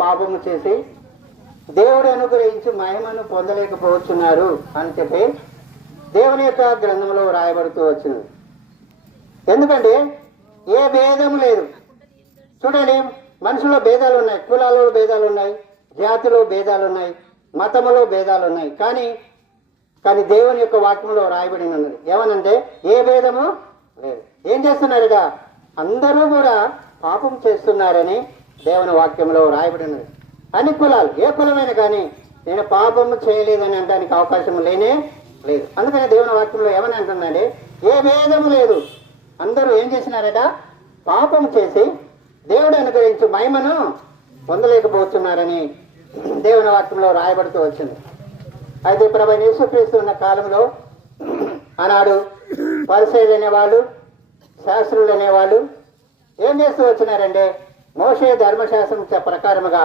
పాపము చేసి దేవుడు అనుగ్రహించి మహిమను పొందలేకపోతున్నారు అని చెప్పి దేవుని యొక్క గ్రంథంలో రాయబడుతూ వచ్చింది. ఎందుకంటే ఏ భేదం లేదు. చూడండి, మనుషుల్లో భేదాలు ఉన్నాయి, కులాలలో భేదాలు ఉన్నాయి, జాతిలో భేదాలు ఉన్నాయి, మతములో భేదాలు ఉన్నాయి. కానీ దేవుని యొక్క వాక్యంలో రాయబడి ఉన్నది ఏమనంటే ఏ భేదము లేదు. ఏం చేస్తున్నారట? అందరూ కూడా పాపం చేస్తున్నారని దేవుని వాక్యంలో రాయబడి ఉన్నది. అన్ని కులాలు, ఏ కులమైనా కానీ నేను పాపము చేయలేదని అనడానికి అవకాశం లేనే లేదు. అందుకని దేవుని వాక్యంలో ఏమని అంటుందంటే ఏ భేదము లేదు, అందరూ ఏం చేసినారట? పాపం చేసి దేవుడు అనుగ్రహించి మహిమను పొందలేకపోతున్నారని దేవుని వాక్యంలో రాయబడుతూ వచ్చింది. అయితే ప్రభువైన యేసుక్రీస్తు ఉన్న కాలంలో ఆనాడు పరిసయ్యులు అనేవాళ్ళు, శాస్త్రులు అనేవాళ్ళు ఏం చేస్తూ వచ్చినారంటే మోషే ధర్మశాస్త్రం ప్రకారముగా